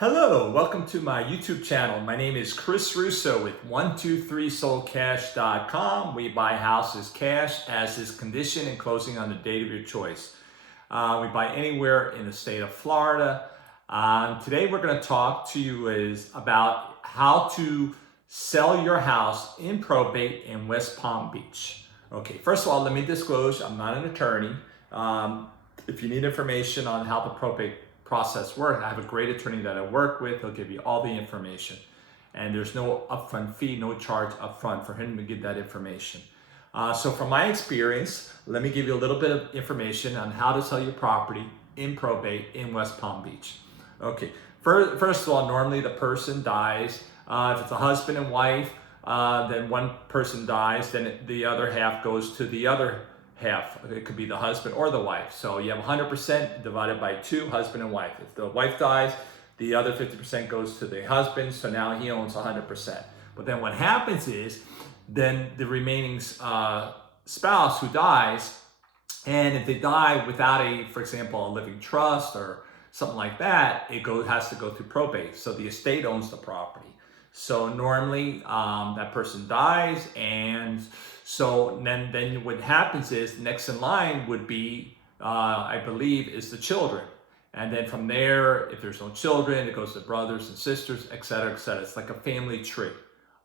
Hello, welcome to my YouTube channel. My name is Chris Russo with 123soldcash.com. We buy houses cash as is condition and closing on the date of your choice. We buy anywhere in the state of Florida. Today we're going to talk to you about how to sell your house in probate in West Palm Beach. Okay, first of all, let me disclose I'm not an attorney. If you need information on how the probate process works, I have a great attorney that I work with. He'll give you all the information. And there's no upfront fee, no charge upfront for him to give that information. So from my experience, let me give you a little bit of information on how to sell your property in probate in West Palm Beach. Okay, first of all, normally the person dies. If it's a husband and wife, then one person dies, then the other half goes to the other half. It could be the husband or the wife. So you have 100% divided by 2, husband and wife. If the wife dies, the other 50% goes to the husband, so now he owns 100%. But then what happens is, then the remaining spouse who dies, and if they die without for example, a living trust or something like that, has to go through probate. So the estate owns the property. So normally that person dies, and so then what happens is next in line would be, I believe, is the children. And then from there, if there's no children, it goes to brothers and sisters, et cetera, et cetera. It's like a family tree.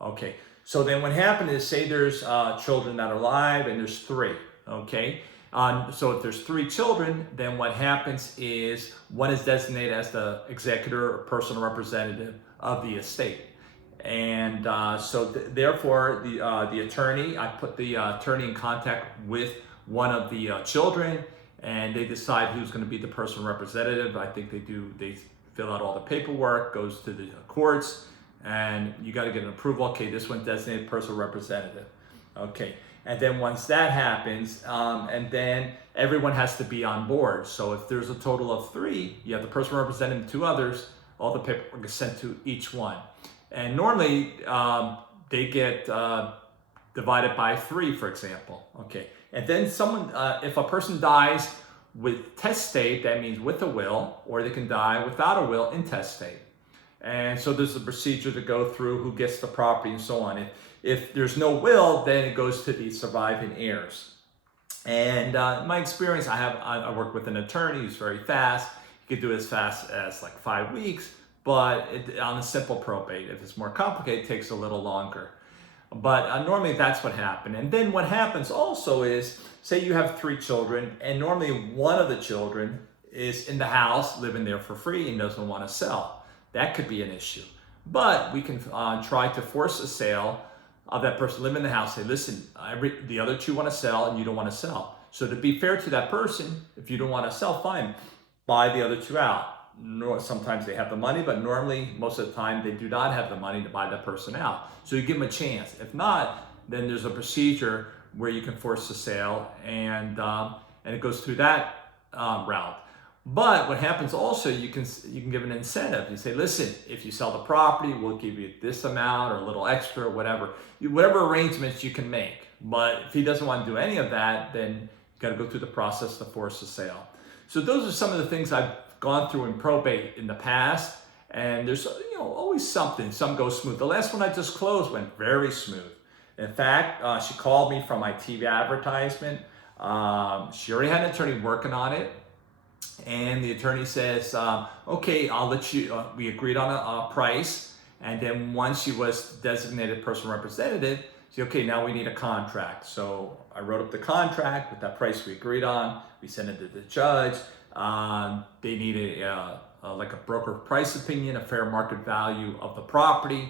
Okay, so then what happens is, say there's children that are alive and there's 3, okay? So if there's 3 children, then what happens is one is designated as the executor or personal representative of the estate. And therefore, the attorney, I put the attorney in contact with one of the children, and they decide who's going to be the personal representative. I think they fill out all the paperwork, goes to the courts, and you got to get an approval. Okay, this one's designated personal representative. Okay, and then once that happens, and then everyone has to be on board. So if there's a total of 3, you have the personal representative and 2 others, all the paperwork is sent to each one. And normally they get divided by 3, for example. Okay, and then if a person dies with testate, that means with a will, or they can die without a will intestate. And so there's a procedure to go through who gets the property and so on. If there's no will, then it goes to the surviving heirs. And in my experience, I work with an attorney who's very fast. He could do it as fast as like 5 weeks. But on a simple probate, if it's more complicated, it takes a little longer. But normally that's what happened. And then what happens also is, say you have 3 children, and normally one of the children is in the house, living there for free, and doesn't want to sell. That could be an issue. But we can try to force a sale of that person living in the house. Say, listen, the other 2 want to sell, and you don't want to sell. So to be fair to that person, if you don't want to sell, fine, buy the other 2 out. Sometimes they have the money, but normally, most of the time, they do not have the money to buy that person out. So you give them a chance. If not, then there's a procedure where you can force the sale, and it goes through that route. But what happens also, you can give an incentive. You say, listen, if you sell the property, we'll give you this amount or a little extra, or whatever arrangements you can make. But if he doesn't want to do any of that, then you got to go through the process to force the sale. So those are some of the things I've gone through in probate in the past, and there's always something. Some go smooth. The last one I just closed went very smooth. In fact, she called me from my TV advertisement. She already had an attorney working on it, and the attorney says, okay, I'll let you, we agreed on a price, and then once she was designated personal representative, she said, okay, now we need a contract. So I wrote up the contract with that price we agreed on. We sent it to the judge. They need like a broker price opinion, a fair market value of the property,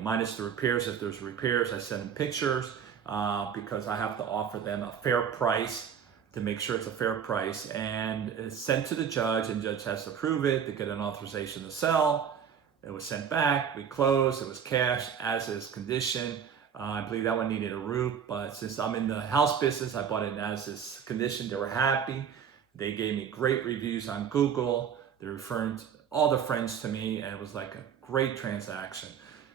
minus the repairs. If there's repairs, I send them pictures because I have to offer them a fair price to make sure it's a fair price. And it's sent to the judge, and the judge has to approve it to get an authorization to sell. It was sent back. We closed. It was cash as is condition. I believe that one needed a roof, but since I'm in the house business, I bought it as is condition. They were happy. They gave me great reviews on Google. They're referring all the friends to me, and it was like a great transaction.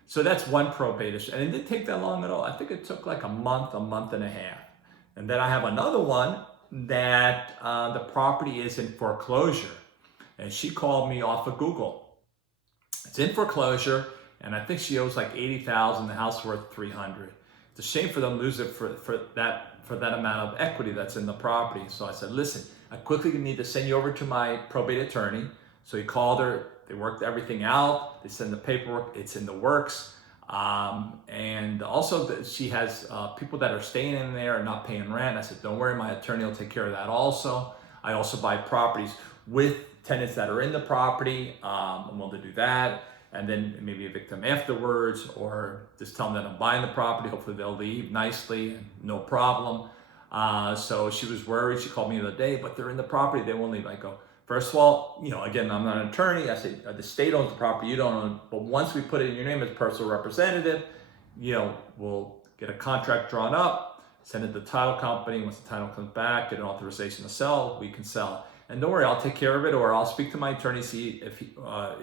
So that's one probate issue. And it didn't take that long at all. I think it took like a month and a half. And then I have another one that the property is in foreclosure. And she called me off of Google. It's in foreclosure, and I think she owes like $80,000. The house worth $300,000. It's a shame for them to lose it for that amount of equity that's in the property. So I said, listen, I quickly need to send you over to my probate attorney. So he called her. They worked everything out. They send the paperwork. It's in the works. And also she has people that are staying in there and not paying rent. I said, don't worry, my attorney will take care of that also. I also buy properties with tenants that are in the property. I'm willing to do that. And then maybe evict them afterwards, or just tell them that I'm buying the property. Hopefully they'll leave nicely, no problem. So she was worried. She called me the other day, but they're in the property, they won't leave. I go, first of all, again, I'm not an attorney. I say, the state owns the property, you don't own it. But once we put it in your name as personal representative, we'll get a contract drawn up, send it to the title company. Once the title comes back, get an authorization to sell, we can sell. And don't worry, I'll take care of it, or I'll speak to my attorney, see if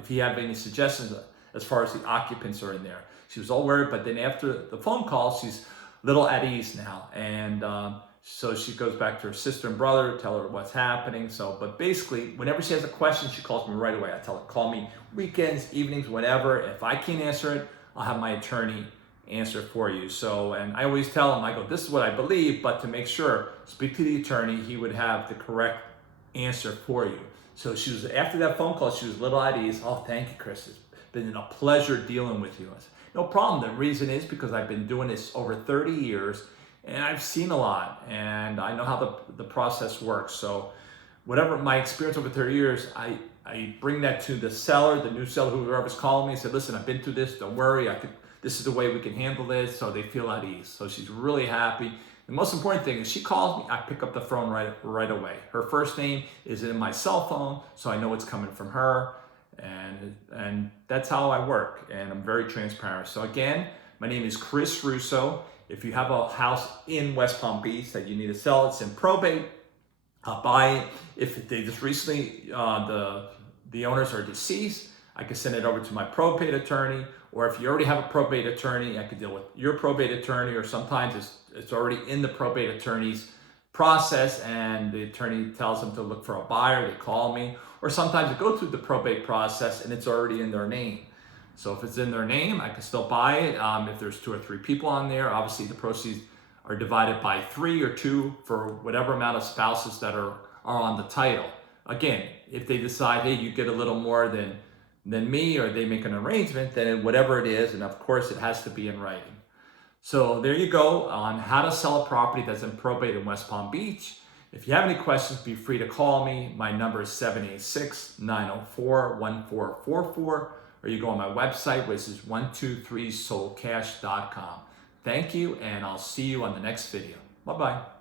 he have any suggestions as far as the occupants are in there. She was all worried, but then after the phone call, she's a little at ease now. And so she goes back to her sister and brother, tell her what's happening. But basically, whenever she has a question, she calls me right away. I tell her, call me weekends, evenings, whenever. If I can't answer it, I'll have my attorney answer for you. And I always tell them, I go, this is what I believe, but to make sure, speak to the attorney. He would have the correct answer for you. So she was, after that phone call, she was a little at ease. Oh, thank you, Chris. It's been a pleasure dealing with you. I said, no problem. The reason is because I've been doing this over 30 years and I've seen a lot and I know how the process works. So whatever my experience over 30 years, I bring that to the seller, the new seller, whoever's calling me, and said, listen, I've been through this. Don't worry. I think this is the way we can handle this. So they feel at ease. So she's really happy. The most important thing is she calls me, I pick up the phone right away. Her first name is in my cell phone, so I know it's coming from her, and that's how I work, and I'm very transparent. So again, my name is Chris Russo. If you have a house in West Palm Beach that you need to sell, it's in probate, I'll buy it. If they just recently, the owners are deceased, I can send it over to my probate attorney, or if you already have a probate attorney, I can deal with your probate attorney, or sometimes it's already in the probate attorney's process and the attorney tells them to look for a buyer, they call me, or sometimes it goes through the probate process and it's already in their name. So if it's in their name, I can still buy it. If there's 2 or 3 people on there, obviously the proceeds are divided by 3 or 2 for whatever amount of spouses that are on the title. Again, if they decide, hey, you get a little more than me, or they make an arrangement, then whatever it is, and of course it has to be in writing. So there you go on how to sell a property that's in probate in West Palm Beach. If you have any questions, be free to call me. My number is 786-904-1444, or you go on my website, which is 123soulcash.com. Thank you, and I'll see you on the next video. Bye-bye.